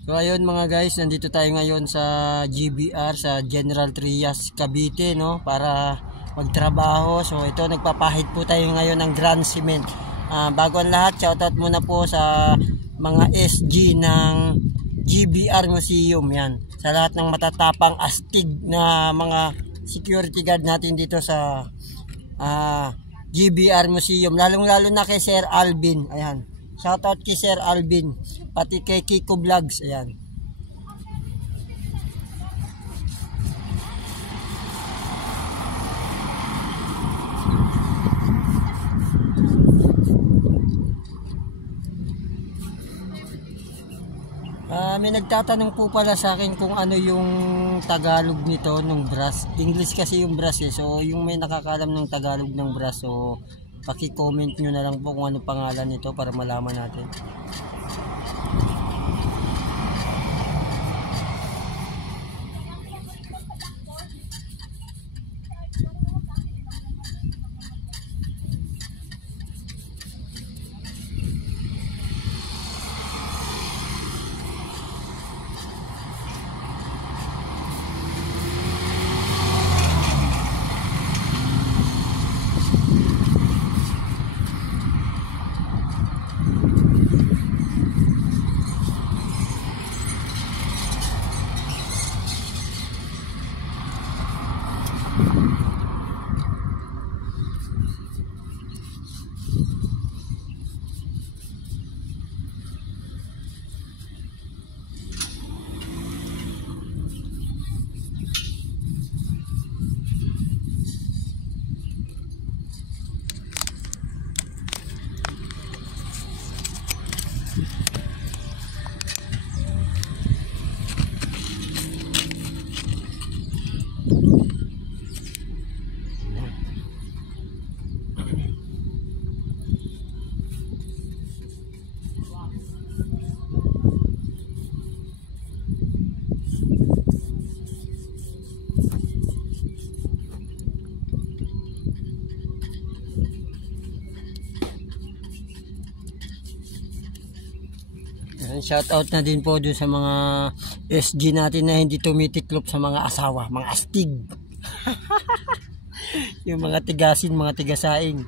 So ayun mga guys, nandito tayo ngayon sa GBR, sa General Trias Cavite, no, para magtrabaho. So ito, nagpapahid po tayo ngayon ng Grand Cement. Bago ang lahat, shoutout muna po sa mga SG ng GBR Museum, yan, sa lahat ng matatapang astig na mga security guard natin dito sa GBR Museum, lalong lalo na kay Sir Alvin. Ayan, shoutout kay Sir Alvin, pati kay Kiko Vlogs. Ayan. May nagtatanong po pala sa akin kung ano yung Tagalog nito, ng brass. English kasi yung brass eh. So yung may nakakalam ng Tagalog ng brass, so paki-comment nyo na lang po kung ano pangalan nito para malaman natin. Shoutout na din po dun sa mga SG natin na hindi tumitiklop sa mga asawa, mga astig. Yung mga tigasin, mga tigasaing.